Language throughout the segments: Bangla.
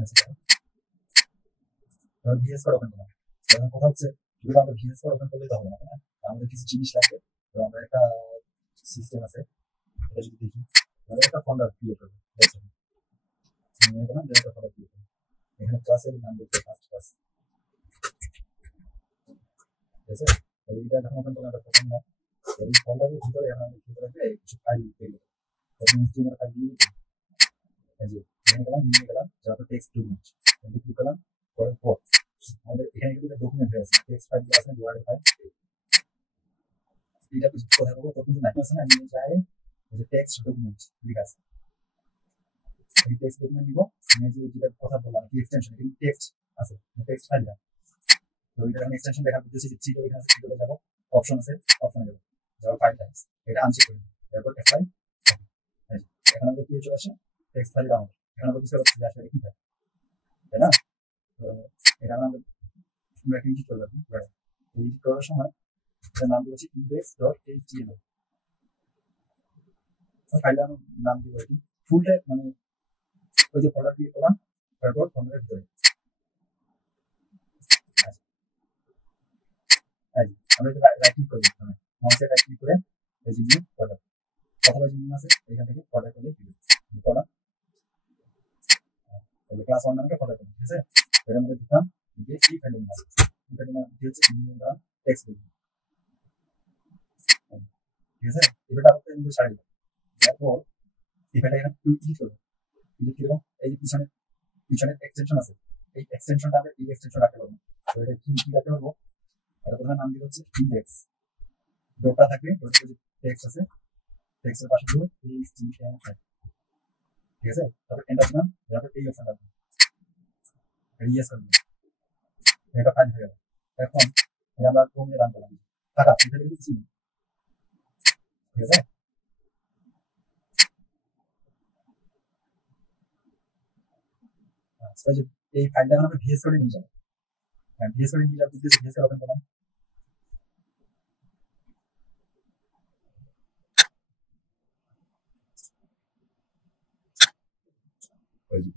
আচ্ছা, ধর ভিএস কোড ওপেন করলাম। এখন কথা হচ্ছে যদি আমরা ভিএস কোড ওপেন করলে তো হবে না, তাই না? আমাদের কিছু জিনিস লাগবে। তো আমরা একটা সিস্টেম আছে, এটা যদি দেখি, ধরো একটা ফোল্ডার ক্রিয়েট করবো। মনে করলাম যে একটা ফোল্ডার ক্রিয়েট করবো, এখানে ক্লাসের নাম দিতে ফার্স্ট ক্লাস, ঠিক আছে? তাহলে এটা যখন ওপেন করলাম, এটা প্রথম নাম। এই ফোল্ডারের ভিতরে এখন আমাদের ভিতরে রাখবে কিছু ফাইল তৈরি করবো। তখন HTML ফাইল দিয়ে দিই। এই যে এখানে গেলাম, নিয়ে গেলাম যারা টেক্সট ডকুমেন্ট, এখানে ক্লিক করলাম, করার পর আমাদের এখানে কিন্তু ডকুমেন্ট হয়ে আছে, টেক্সট ফাইল আছে, ওয়ার্ড ফাইল। এটা কোথায় পাবো? তো কিন্তু নাই আছে না, নিয়ে যায় এই যে টেক্সট ডকুমেন্ট, ঠিক আছে? এই টেক্সট ডকুমেন্ট নিব, নিয়ে যে যেটা কথা বললাম কি এক্সটেনশন, কিন্তু টেক্সট আছে, টেক্সট ফাইলটা। তো এটা আমি এক্সটেনশন দেখা করতেছি, যে থ্রি এখানে আছে, থ্রিতে যাবো, অপশন আছে, অপশনে যাবো, যাবো ফাইল টাইপস, এটা আনচেক করে দিই, তারপর অ্যাপ্লাই। এখন আমাদের কি চলে আসে? Text file download. এখন আমরা বুঝতে পারছি যে আসলে কি ফাইল, তাই না? তো এটা আমাদের আমরা একটা এডিট করলাম, এডিট করার সময় এটার নাম দিয়েছি index.html। ফাইলটা আমি নাম দিব কি ফুলটা, মানে ওই যে ফোল্ডার ক্রিয়েট করলাম, তারপর ফোল্ডারের ভিতরে আমরা এটা রাইট ক্লিক করব, মানে মাউসে রাইট ক্লিক করে এই যে নিউ ফোল্ডার, অথবা যে নিউ আছে এখান থেকে ফোল্ডার করে দিই, করলাম। তাহলে ক্লাস 1 নামটা ফোল্ডার করব, ঠিক আছে? এর মধ্যে দিলাম যে এই ফাইলের নাম, এই ফাইলের নাম হচ্ছে নিউ দা টেক্সট ডকুমেন্ট, ঠিক আছে? এটা আপনাদের মধ্যে ছাড়িয়ে দিলাম। তারপর এই ফাইলটা এখানে এডিট করব, এডিট করব। এই যে পিছনে এক্সটেনশন আছে, এই এক্সটেনশনটা আমরা এই এক্সটেনশন রাখতে পারবো। তো এটা কি রাখতে পারবো? এটা প্রথমে নাম দিব হচ্ছে ইন্ডেক্স, ডোটা থাকবে, ডোটা যে টেক্সট আছে, টেক্সটের পাশে দিব HTML, ঠিক আছে? তারপর এন্টার দিলাম, তারপর এই অপশনটা দিলাম, ইয়েস করলাম, এটা ফাইল হয়ে গেল। এখন এটা আমরা ক্রোমে রান করলাম, টাকা এটা কিন্তু চিনি, ঠিক আছে? আচ্ছা, এই ফাইলটা আমরা ভিএস করে নিয়ে যাবো, ভিএস করে নিয়ে যাবো, ভিএস করে ওপেন করলাম।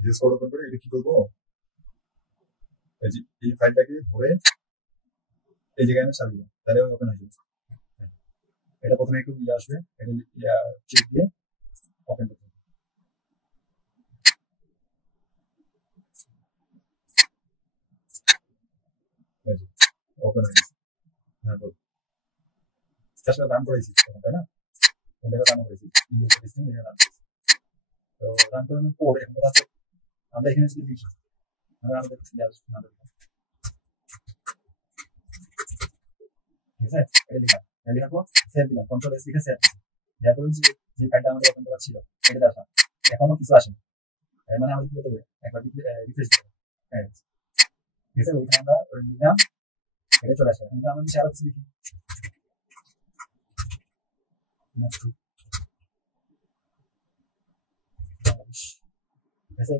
ভিএস কোড ওপেন করে এটা কি করবো? এই যে এই ফাইলটাকে ধরে এই জায়গায় আমি ছাড়বো, তাহলে ওপেন হয়ে যাবে। এটা প্রথমে একটু ইয়ে আসবে, এটা চেক দিয়ে ওপেন করতে হবে। ওপেন হয়ে গেছে। হ্যাঁ, আসলে রান করেছি, তাই না? এটা রান করেছি, ইন্ডিয়ান সিস্টেম এটা রান করেছি। তো রান করানোর পর এখন কথা হচ্ছে আমরা এখানে যদি লিখি, আমরা আমাদের ঠিক আছে, এটা লিখলাম, এটা লেখার পর সেভ দিলাম, কন্ট্রোল এস লিখে সেভ। দেওয়ার পরে যে ফাইলটা আমাদের ওপেন করা ছিল এটা দেখা, এখনো কিছু আসেনি, মানে আমাদের কি করতে হবে? একবার রিফ্রেশ দিতে হবে, ঠিক আছে? ওইখানে আমরা লিখলাম, এটা চলে আসে। এখন আমরা আরো কিছু লিখি,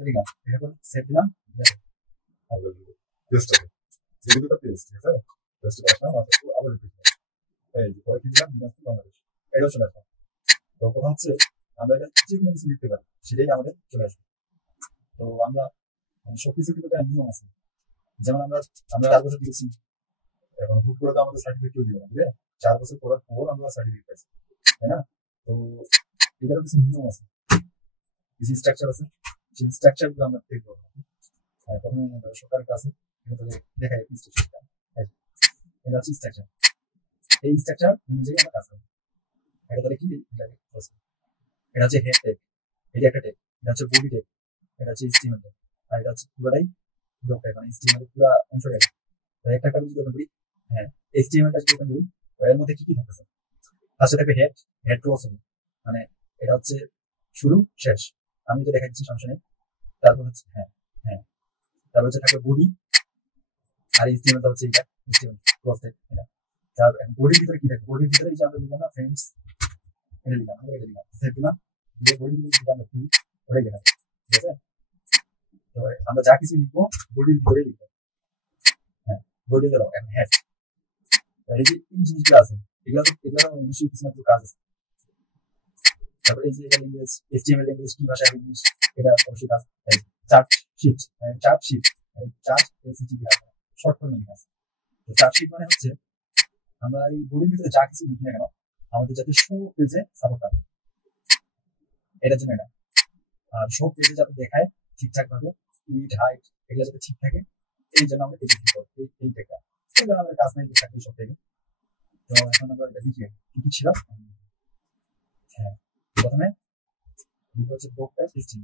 লিখলাম, এটার পর সেভ দিলাম, পেস্ট হবে, যেগুলোটা পেস্ট, ঠিক আছে? পেস্ট আসলাম, আবার রিপিট করলাম, এই যে পরে কি দিলাম, দিনাজপুর বাংলাদেশ, এটাও চলে আসলাম। তো কথা হচ্ছে আমরা এটা যে কোনো কিছু লিখতে পারি, সেটাই আমাদের চলে আসবে। তো আমরা সবকিছু কিন্তু একটা নিয়ম আছে, যেমন আমরা 4 বছর দিয়েছি, এখন হুট করে তো আমাদের সার্টিফিকেট কেউ দিবে না, বুঝলে? 4 বছর পড়ার পর আমরা সার্টিফিকেট পাইছি, তাই না? তো এটারও কিছু নিয়ম আছে, কিছু স্ট্রাকচার আছে, সেই স্ট্রাকচার গুলো আমরা দেখবো। প্রথমে সরকারের কাছে দেখাই এটা হচ্ছে স্ট্রাকচার, এই স্ট্রাকচার অনুযায়ী আমরা কাজ করবো। এটা তাহলে কি, এটা হচ্ছে হেড টেক, এটা একটা টেক, এটা হচ্ছে বডি টেক, এটা হচ্ছে HTML টেক, আর এটা হচ্ছে পুরোটাই ডক টেক, মানে HTML পুরো অংশটা। তাই একটা যদি ওপেন করি, হ্যাঁ HTML টা যদি ওপেন করি, এর মধ্যে কি কি থাকতেছে? তার সাথে থাকবে হেড ক্লোজ হবে, মানে এটা হচ্ছে শুরু শেষ, আমি তো দেখাচ্ছি সমস্যা নেই। তারপর হচ্ছে হ্যাঁ তারপর হচ্ছে থাকবে বডি, আর HTML টা হচ্ছে এটা HTML ক্লোজ টেক। এটা তার বডির ভিতরে কি থাকবে? বডির ভিতরে এই যে আমরা দিলাম না ফ্রেন্ডস, এটা দিলাম, আমরা এটা দিলাম, সেভ দিলাম, যে বডির ভিতরে দিলাম কি ওটাই দিলাম, ঠিক আছে? তো আমরা যা কিছু লিখবো বডির ভিতরে লিখবো, হ্যাঁ বডি দিলাম। এখন হেড, এই যে এই জিনিসগুলো আছে, এগুলো নিশ্চয়ই কিছু না কিছু কাজ আছে। তারপরে এই যে এটা ল্যাঙ্গুয়েজ, HTML ল্যাঙ্গুয়েজ কি ভাষা, ইংলিশ, এটা অবশ্যই কাজ। Chart sheet, chart sheet, chart এসিটিভি শর্ট ফর্মে লেখা আছে। তো চার্ট শিট মানে হচ্ছে আমরা এই বইয়ের ভিতরে যা কিছু লিখি না কেন আমাদের যাতে শো পেজে সাপোর্ট পাবে, এটার জন্য এটা। আর শো পেজে যাতে দেখায় ঠিকঠাক ভাবে, উইড হাইট এগুলো যাতে ঠিক থাকে, এই জন্য আমরা এডিট করি এই টেকটা। এগুলো আমাদের কাজ নাই থাকে সব থেকে। তো এখন আমরা এটা লিখি কি কি ছিল। হ্যাঁ, প্রথমে হচ্ছে ডক টাইপ স্ট্রিং,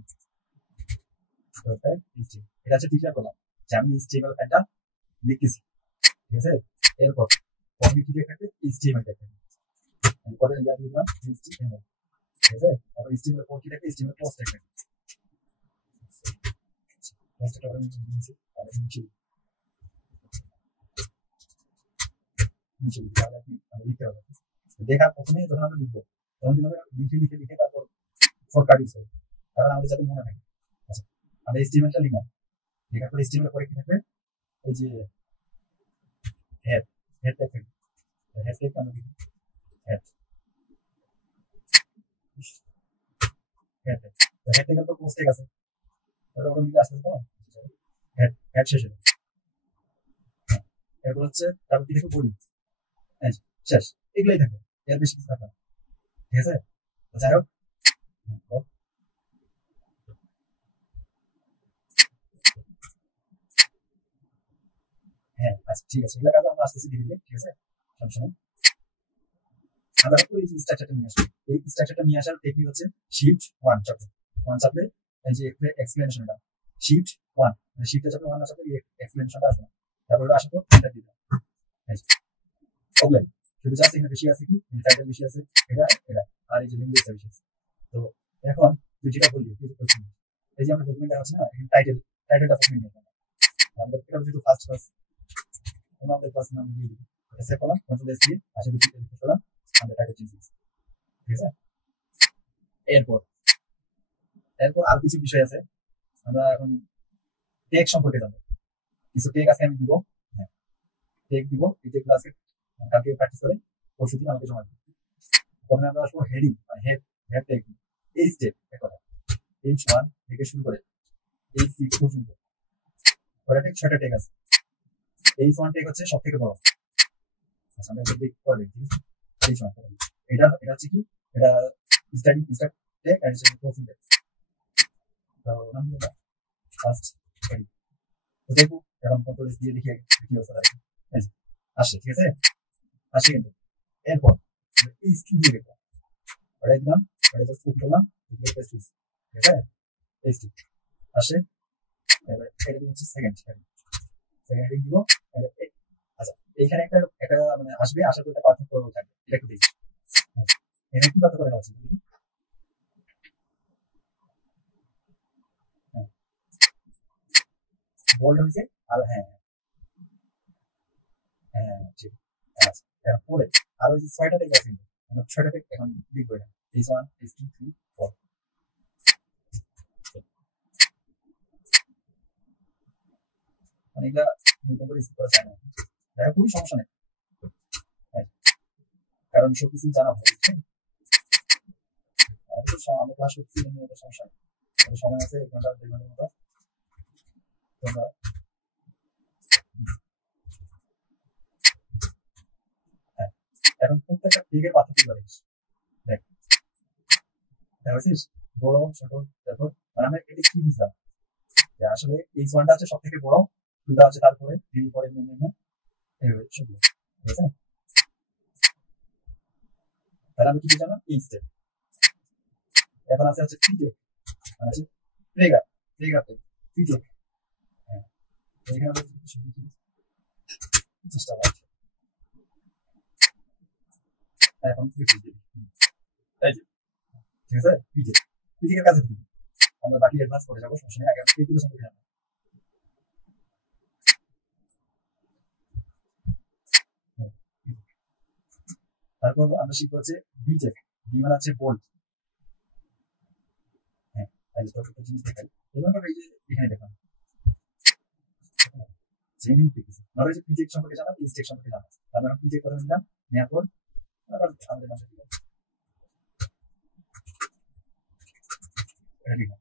এটা হচ্ছে ডিক্লেয়ার করলাম যে আমি HTML ফাইলটা লিখতেছি, ঠিক আছে। এরপর ফর্মে কি দেখাবে, HTML দেখাবে, পরে ইয়া দিলাম HTML, ঠিক আছে। তারপর HTML পর কি দেখাবে, HTML পোস্ট দেখাবে, পোস্টটা আমি নিয়েছি আর নিচে লিখতে হবে। দেখা প্রথমে যখন আমরা লিখবো তখন কিন্তু আমরা লিখে তারপর শর্টকাট ইউজ করবো, কারণ আমাদের যাতে মনে থাকে। আচ্ছা, আমরা HTML-টা লিখলাম, লেখার পরে HTML পরে কি থাকবে, এই যে হেড ট্যাগ থাকবে, হেড ট্যাগ আমরা লিখি হেড হেড ট্যাগ, তো হেড ট্যাগের তো পোস্ট ট্যাগ আছে, তাহলে ওটা মিলে আসতে তো হেড শেষ হলো। এরপর হচ্ছে তারপর কি দেখো বডি, শেষ, এগুলাই থাকবে, এর বেশি কিছু থাকবে না, ঠিক আছে। তো যাই হোক, হ্যাঁ আচ্ছা ঠিক আছে, এগুলো কাজ আমরা আসতেছি ধীরে, ঠিক আছে, সমস্যা নেই। আমরা এই স্ট্রাকচারটা নিয়ে আসবো, এই স্ট্রাকচারটা নিয়ে আসার টেকনিক হচ্ছে শিফট ওয়ান চাপলে এই যে এক্সপ্লেনেশনটা, শিফট ওয়ান মানে শিফটে চাপলে ওয়ান না চাপলে এই এক্সপ্লেনেশনটা আসবে না, তারপরে আসার পর এন্টার দিতে হবে। প্রবলেম শুধু জাস্ট এখানে বেশি আছে কি, টাইটেল বেশি আছে, এটা আর এই যে লিঙ্কটা বেশি আছে। তো এখন তুই যেটা বললি এই যে আমরা ডকুমেন্টটা আছে না, এখানে টাইটেলটা প্রথমে নিয়ে আসলাম, আমরা এটা যেহেতু ফার্স্ট ক্লাস আমাদের ক্লাস নাম দিয়ে দিই, এটা সেভ করলাম, কন্ট্রোল এস দিয়ে আশা করি লিখে ফেললাম, আমাদের টাইটেল চেঞ্জ হয়েছে, ঠিক আছে। এরপর আর কিছু বিষয় আছে, আমরা এখন টেক সম্পর্কে জানবো, কিছু টেক আছে আমি দিব, হ্যাঁ টেক দিব, এই টেক ক্লাসে কালকে প্র্যাকটিস করে পরশু দিন আমাকে জমা দিই। প্রথমে আমরা আসবো হেডিং মানে হেড টেক, এই স্টেপ এক কথা H1 থেকে শুরু করে H6 পর্যন্ত কয়টা টেক, 6টা টেক আছে। H1 টেক হচ্ছে সব থেকে বড়, আচ্ছা আমরা এটা দেখি পরে দেখি। H1 এটা হচ্ছে কি, এটা start tag and closing tag, তো নাম দিলাম ফার্স্ট হেডিং। তো দেখো এখন কন্ট্রোল এস দিয়ে লিখে কি অবস্থা আছে, আসছে, ঠিক আছে, আসছে কিন্তু। এরপর এই স্টুডিও দেখো, ওটা দিলাম, ওটা জাস্ট ক্লিক করলাম, ঠিক আছে, এই স্টুডিও আসে। এবার এটা হচ্ছে সেকেন্ড হেডিং দিব। আচ্ছা এখানে একটা মানে আসবে, আসার পর একটা পার্থক্য থাকবে, এটা একটু দেখি এখানে কি পার্থক্য দেখা হচ্ছে, বোল্ড হয়েছে আর হ্যাঁ হ্যাঁ ঠিক আছে। এখন পরে আর ওই যে 6টা টেক আছে, আমরা 6টা টেক এখন লিখবো, এখানে H1 H2 3 4, মানে এগুলা নতুন করে স্কিপ করা যায় না, দেখা কোনো সমস্যা নেই, কারণ সবকিছু জানা হয়, বুঝছেন। আমরা ক্লাস করছি সমস্যা নেই, সময় আছে 1 ঘন্টা 2 ঘন্টার মতো, তোমরা হ্যাঁ এখন প্রত্যেকটা টেকের পার্থক্য দেখিস, দেখ দেখছিস বড় ছোট, তারপর মানে আমরা এটা কি বুঝলাম যে আসলে H1টা হচ্ছে সব থেকে বড়, 2টা হচ্ছে তারপরে 3 পরে এইভাবে সবগুলো, ঠিক আছে। তাহলে আমি কি জানলাম, এই স্টেপ। এখন আছে হচ্ছে পিটেক, মানে হচ্ছে প্লেগ্রাফ পিটেক, হ্যাঁ এখানে আমরা কিছু লিখি চেষ্টা করছি, এখন লিখি এই যে, ঠিক আছে, পিটেকের কাছে দিই, আমরা বাকি অ্যাডভান্স করে যাবো, সমস্যা নেই, আগে এইগুলো সম্পর্কে জানবো। তারপর আমরা শিখবো হচ্ছে বিটেক, বি মানে হচ্ছে বোল্ড, হ্যাঁ এই যে জিনিস দেখাই, এবার এই যে এখানে দেখুন জেমিং পিক্স, আমরা যে পিটেক সম্পর্কে জানা, ইনস্টেক সম্পর্কে জানা, আমরা পিটেক করে নিলাম, নেওয়ার পর আবার আমাদের নামটা দিলাম, এটা লিখলাম।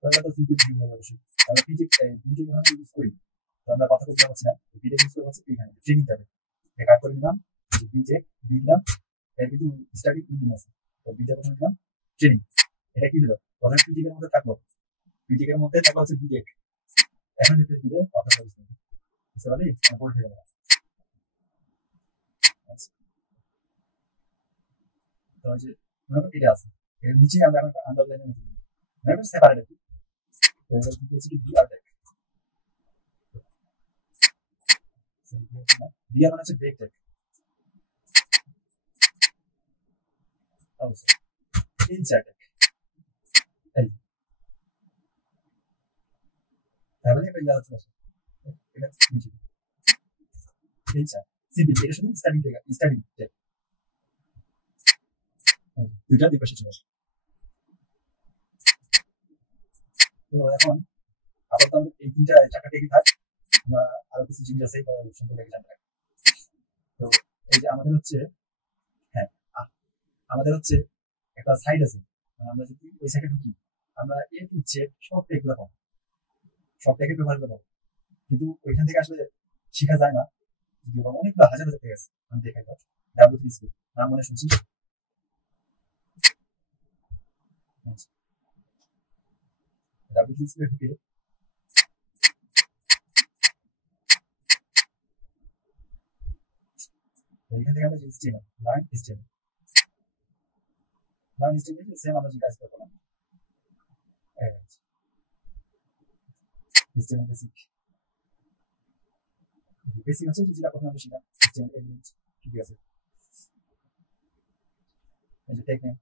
তো তাহলে তো সিম্পল ভিউ হবে অবশ্যই। আমরা বিটেক বিটেক আমরা ইউজ করি, তো আমরা কথা বলতে পারছি না, বিটেক ইউজ করে হচ্ছে এখানে ট্রেনিং যাবে কাট করে নিলাম, বিটেক দিলাম, এর কিন্তু স্টাডি ইঞ্জিন আছে, তো বিটেক প্রথমে দিলাম ট্রেনিং, এটা কি হলো প্রথমে বিটেকের মধ্যে থাকলো, বিটেকের মধ্যে থাকলো হচ্ছে বিটেক, এখন রিপ্লেস দিলে কথা বুঝতে পারলি মানে বোর্ড হয়ে গেল। তো যে মনে করো এটা আছে, এর নিচে আমরা একটা আন্ডারলাইনের মধ্যে মনে করো সেপারেট আছে, তো এটা কি হচ্ছে কি বিআর টেক, বিআর মানে হচ্ছে ব্রেক টেক, অবশ্যই ইনসাইড টেক, এই তাহলে এটা ইয়াদ আছে, এটা নিচে ইনসাইড সিম্পল, এটা শুধু স্টার্টিং টেক, স্টার্টিং টেক দুইটা দুই পাশে চলে আসে। তো এখন আপাতত এই তিনটা চারটা টেকই থাক, আমরা আরো কিছু জিনিস আছে সম্পর্কে জানতে পারি। তো এই যে আমাদের হচ্ছে, হ্যাঁ আমাদের হচ্ছে একটা সাইড আছে, আমরা যদি ওই সাইডে ঢুকি আমরা এ টু জেড সব টেকগুলো পাবো, সব টেকের ব্যবহার করবো, কিন্তু ওইখান থেকে আসলে শেখা যায় না, অনেকগুলো হাজার হাজার টেক আছে। আমি দেখাই ডাব্লিউ3 স্কুল নাম মনে শুনছি, ডাব্লিউ3 স্কুলে ঢুকে এখান থেকে আমরা যে স্টেম লার্ন স্টেম সেম আমরা যে কাজ করবো না, স্টেম বেসিক বেসিক আছে যেটা প্রথমে আমরা শিখলাম, স্টেম এলিমেন্ট ঠিক আছে, এই যে টেক নেম,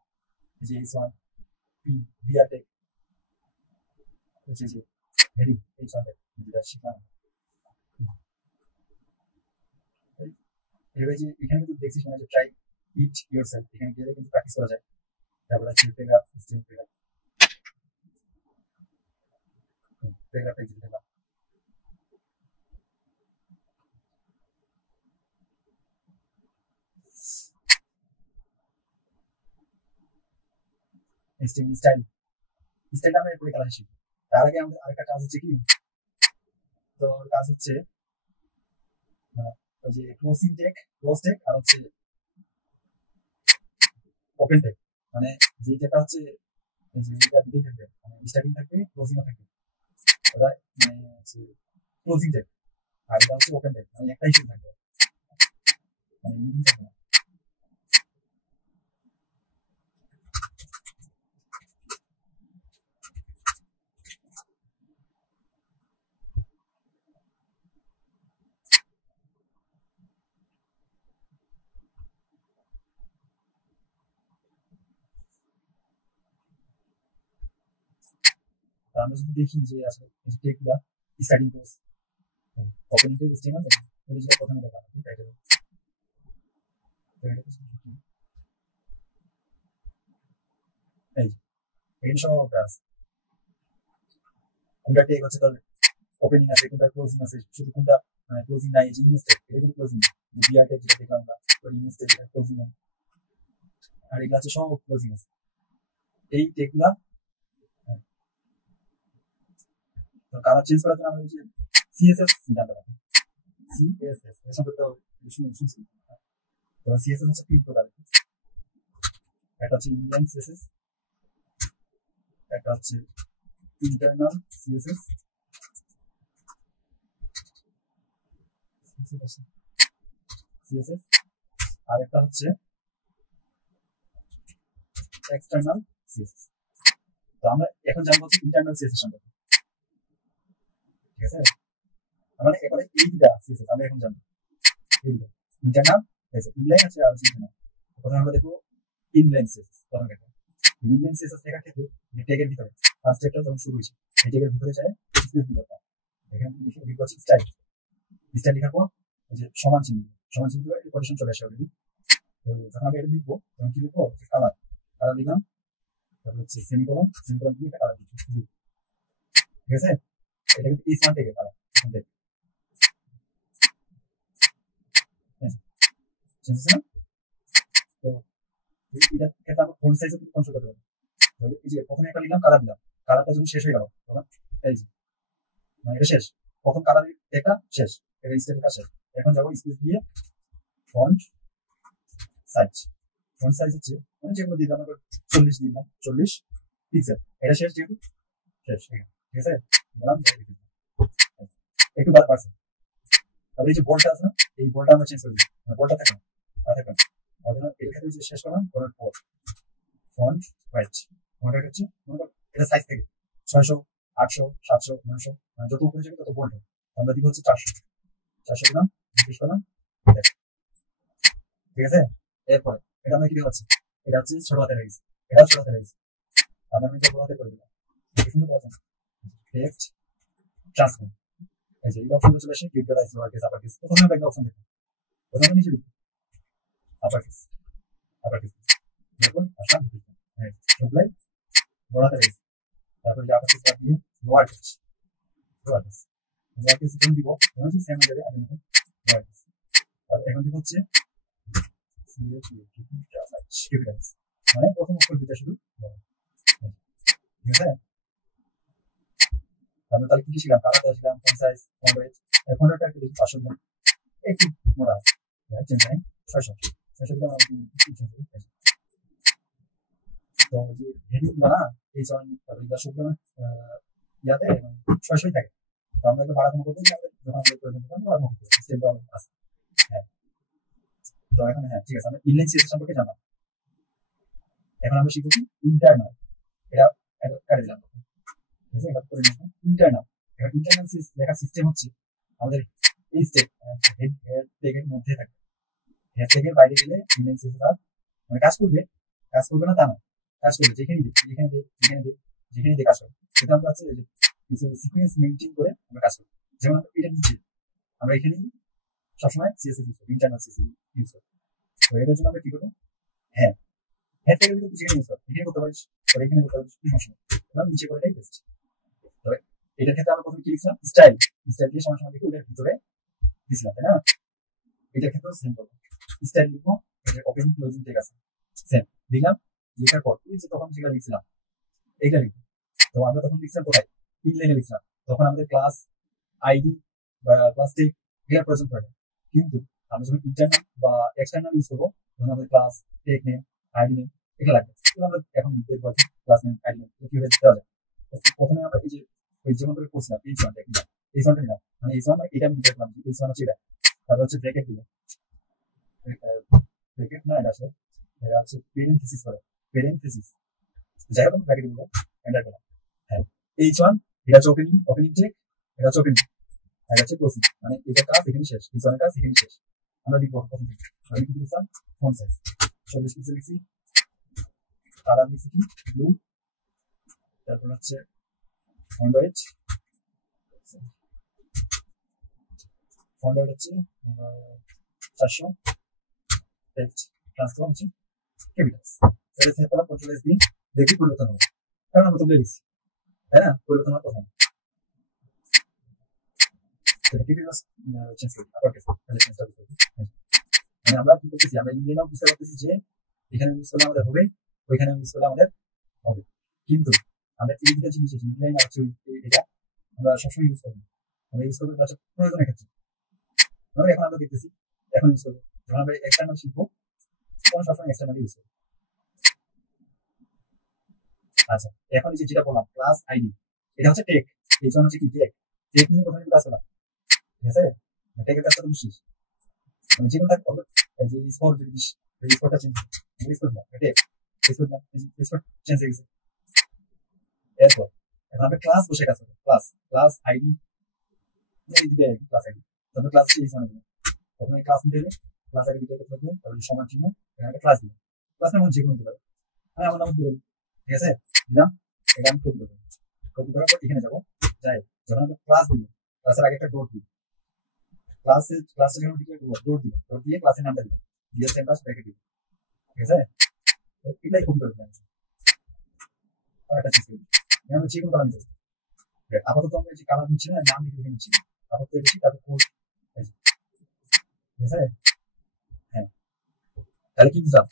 এই যে এইচ1 পি বিআর টেক, হচ্ছে যে হেডিং এইচ1 টেক যেটা শিখলাম। এবার যে এখানে কিন্তু দেখছিস মানে যে ট্রাই ইট ইয়োরসেলফ, এখানে গেলে কিন্তু প্র্যাকটিস করা যায়। তারপরে আছে প্যারাগ্রাফ সিস্টেম, প্যারাগ্রাফ এক্সিট দিলাম, স্টাইল স্টাইল আমরা এরপরে কাজ শিখবো। তার আগে আমাদের আরেকটা কাজ হচ্ছে কি, তো কাজ হচ্ছে ওই যে ক্লোজিং টেক, ক্লোজ টেক আর হচ্ছে ওপেন টেক, মানে যেটা হচ্ছে যে এটা দুটোই থাকবে, মানে স্টার্টিং থাকবে ক্লোজিংও থাকবে, ওটা মানে হচ্ছে ক্লোজিং টেক, আর এটা হচ্ছে ওপেন টেক, মানে একটাই শুরু থাকবে, মানে ইঞ্জিন থাকবে না। আমরা যদি দেখি যে আসলে টেকগুলা স্টার্টিং কোর্স ওপেনিং টেক স্টেমার, এটা যেটা প্রথমে দেখা টাইটেল, এই এখানে সব ব্রাস, কোনটা টেক হচ্ছে তোর ওপেনিং আছে, কোনটা ক্লোজিং আছে, শুধু কোনটা মানে ক্লোজিং নাই, এই যে ইনভেস্টেড এটা কিন্তু ক্লোজিং, বিআর টেক যেটা দেখলাম আমরা ওই ইনভেস্টেড যেটা ক্লোজিং নাই, আর এগুলো আছে সব ক্লোজিং আছে। এই টেকগুলা তো কালার চেঞ্জ করার জন্য আমরা যে সিএসএস জানতে পারি, সিএসএস এর সম্পর্কে শুনছি, তো সিএসএস হচ্ছে তিন প্রকার, একটা হচ্ছে ইনলাইন সিএসএস, একটা হচ্ছে ইন্টারনাল সিএসএস, সিএসএস আর একটা হচ্ছে এক্সটার্নাল সিএসএস। তো আমরা এখন জানবো হচ্ছে ইন্টারনাল সিএসএস সম্পর্কে, ঠিক আছে, আমাদের এবারে এই দুটা সিএসএস আমরা এখন জানবো, এইটা ইন্টারনাল ইনলাইন আছে আর ইন্টারনাল। প্রথমে আমরা দেখবো ইনলাইন সিএসএস, প্রথম একটা ইনলাইন সিএসএস লেখার ক্ষেত্রে টেগের ভিতরে ফার্স্ট টেগটা যখন শুরু হয়েছে এই টেগের ভিতরে যায় স্পেস দিব, এখানে লিখে হচ্ছে স্টাইল, স্টাইল লেখার পর যে সমান চিহ্ন, সমান চিহ্ন দিয়ে কোটেশন চলে আসে অলরেডি। তো যখন আমি এটা লিখবো তখন কি লিখবো, কালার, কালার দিলাম, তারপর হচ্ছে সেমিকোলন, সেমিকোলন দিয়ে একটা কালার দিচ্ছি, ঠিক আছে, এটা কিন্তু এই স্মার্ট টেগের কালার, চেঞ্জ আছে না। তো এটা ক্ষেত্রে আমরা ফন্ট সাইজও কন্ট্রোল করতে পারি, এই যে প্রথমে একটা লিখলাম কালার দিলাম, কালারটা যখন শেষ হয়ে গেল তখন এই যে মানে এটা শেষ, প্রথম কালার একটা শেষ, এটা স্টাইলটা শেষ। এখন যাবো স্পেস দিয়ে ফন্ট সাইজ। ফন্ট সাইজ হচ্ছে মানে যেগুলো দিলাম আমরা 40 দিলাম, 40 পিক্সেল, এটা শেষ যেহেতু শেষ, ঠিক আছে দিলাম একটু বাড়ছে। তারপরে এই যে বোল্টটা আছে না, এই বোল্টটা আমরা চেঞ্জ করে দিই, বোল্টটা থাকে না এর ক্ষেত্রে যে শেষ করলাম করার পর ফন্ট রাইট, ফন্ট রাইট হচ্ছে এটা সাইজ থেকে 600 800 700 900 যত উপরে যাবে তত বোল্ট হবে। আমরা দিব হচ্ছে 400 দিলাম, ইনক্রিজ করলাম, ঠিক আছে। এরপরে এটা আমরা কি দিয়ে পাচ্ছি, এটা হচ্ছে ছোট হাতে রয়েছে, এটা ছোট হাতে রয়েছে, আমরা এটা বড় হাতে করে দিলাম, সুন্দর আছে। টেক্সট ট্রান্সফর্ম, এই যে এই অপশনটা চলে আসে, capitalise lower case upper case. প্রথমে আমরা একটা অপশন দেখব, প্রথমে নিচে লিখব আপার কেস, দেখুন আসলাম, হ্যাঁ সবলাই বড় হাতে রয়েছে। তারপরে আপার কেস বাদ দিয়ে লোয়ার কেস কোন দিব, হচ্ছে সেম হয়ে যাবে আগের মতো লোয়ার কেস। তারপর এখন দিব হচ্ছে মানে প্রথম অক্ষর দুটা শুধু, ঠিক আছে। আমরা তাহলে কি কি শিখলাম, কালারটা শিখলাম, ফন্ট সাইজ, ফন্ট ওয়েট, ফন্টটা একটু দেখি 500 দিলাম, একটু মোটা চেঞ্জ নাই 600 দিলাম। তো যে হেডিং গুলো না এই সব তারপরে সবগুলো ইয়াতে 600 থাকে। তো আমরা একটু বাড়ানো করবো, যখন আমাদের প্রয়োজন হবে আমরা বাড়ানো করবো, স্টেপ ডাউন আছে। হ্যাঁ তো এখন হ্যাঁ ঠিক আছে, আমরা ইনলাইন সিএসএস সম্পর্কে জানলাম। এখন আমরা শিখবো কি ইন্টারনাল, এটা কাটে দিলাম, ঠিক আছে। এটা করে নিলাম ইন্টারনাল। এখন ইন্টারনাল লেখার সিস্টেম হচ্ছে আমাদের এই স্টেপ হেড ট্যাগের মধ্যে থাকে, হেড ট্যাগের বাইরে গেলে ইনলাইন সিএসএস আর মানে কাজ করবে না তা না, কাজ করবে যেখানে কাজ করবে। সেটা আমরা আছে যে কিছু সিকোয়েন্স মেইনটেইন করে আমরা কাজ করি। যেমন আমরা এটা নিচে আমরা এখানেই সবসময় সিএসএস ইউজ করি, ইন্টারনাল সিএসএস ইউজ করি। তো এটার জন্য আমরা কি করবো, হ্যাঁ হেড ট্যাগের ভিতরে যেখানে ইউজ করি এখানে করতে পারিস, এখানে করতে পারিস, কোনো সমস্যা নেই, নিচে করে এটাই বেস্ট। তবে এটার ক্ষেত্রে আমরা প্রথমে কি লিখছিলাম, স্টাইল দিয়ে সময় লিখে ওটার ভিতরে দিছিলাম, তাই না। এটার ক্ষেত্রেও সেম করবো, স্টাইল লিখবো, ওপেনিং ক্লোজিং ট্যাগ আছে সেম দিলাম, লেখার পর ওই যে তখন যেটা লিখছিলাম এইটা লিখবো। তো আমরা তখন লিখছিলাম কোথায়, ইনলাইনে লিখছিলাম, তখন আমাদের ক্লাস আইডি বা ক্লাস টেক এগুলো প্রয়োজন পড়ে। কিন্তু আমরা যখন ইন্টারনাল বা এক্সটার্নাল ইউজ করবো তখন আমাদের class tag name ID name এগুলো লাগবে। আমরা এখন দেখবো ক্লাস নেম আইডি নেম কিভাবে দেওয়া যায়। প্রথমে আমরা এই যে ওই যেমন করে করছিলাম এই জনটা নিলাম, মানে এই জন এটা আমি দেখলাম এই জন হচ্ছে এটা, তারপর হচ্ছে ব্র্যাকেট দিলাম, ব্র্যাকেট না এটা আসলে এটা হচ্ছে পেরেন্থেসিস করে, যাই হোক ব্র্যাকেট দিলাম, এন্টার করলাম। হ্যাঁ এই জন এটা হচ্ছে ওপেনিং টেক, এটা হচ্ছে ওপেনিং, এটা হচ্ছে ক্লোজিং, মানে এটা কাজ এখানে শেষ, এই জনের কাজ এখানে শেষ। আমরা লিখবো প্রথম থেকে আমি কি লিখলাম, ফন্ট সাইজ 40 পিক্সেল লিখছি, কালার লিখছি কি ব্লু, তারপর হচ্ছে ফন্ট ওয়েট হচ্ছে 400, টেক্সট ট্রান্সফর্ম হচ্ছে ক্যাপিটালস। এটা সেভ করা, কন্ট্রোল এস দিয়ে দেখি পরিবর্তন হবে, কারণ আমরা তো লিখছি তাই না, পরিবর্তন হওয়ার কথা। এটা ক্যাপিটালস চেঞ্জ করি আপার কেস, তাহলে চেঞ্জটা বুঝতে হবে। মানে আমরা কি করতেছি, আমরা ইংলিশে বুঝতে পারতেছি যে এখানে ইউজ করলে আমাদের হবে, ওইখানে ইউজ করলে আমাদের হবে, কিন্তু আমরা এই দুটো জিনিস ইংলিশ আছে এটা আমরা সবসময় ইউজ করবো, আমরা ইউজ করবো প্রয়োজনের ক্ষেত্রে। এখন আমরা দেখতেছি এখন ইউজ করবো, যখন আমরা এক্সটার্নাল শিখবো তখন সবসময় এক্সটার্নাল ইউজ করবো। আচ্ছা এখন যেটা বললাম ক্লাস আইডি, এটা হচ্ছে টেক, এই জন্য হচ্ছে কি টেক নিয়ে প্রথমে কাজ করা, ঠিক আছে। টেকের কাজটা তুমি শেষ, মানে যে কোনো থাকবে যে স্পট জিনিস, এই স্পটটা চেঞ্জ স্পট না টেক স্পট চেঞ্জ হয়ে গেছে। এরপর এখন আমরা ক্লাস বসে কাজ করবো, ক্লাস আইডি ক্লাস আইডি, তারপর ক্লাস এই জন্য প্রথমে ক্লাস নিতে হবে, ক্লাস আইডি দিতে হবে, তারপরে সমান চিহ্ন এখানে ক্লাস দিবে, ক্লাস নাম যে কোনো দিতে পারে, আমি আমার নাম দিতে পারি, ঠিক আছে দিলাম। এটা আমি কপি করবো, কপি করার পর এখানে যাবো, যাই যখন আমরা ক্লাস দিব ক্লাসের আগে একটা ডোর দিব, ক্লাসে যখন ডোর দিব, ডোর দিয়ে ক্লাসের নামটা দিব, দিয়ে সেম ক্লাস ব্র্যাকেট দিব, ঠিক আছে। এটাই কপি করে দিলাম, আর একটা চিজ করি আমরা যে কোনো কালার নিতে, আপাতত আমরা যে কালার নিচ্ছি না নাম লিখে নিচ্ছি, আপাতত বেশি তারপর কোড, ঠিক আছে। হ্যাঁ তাহলে কি বুঝলাম,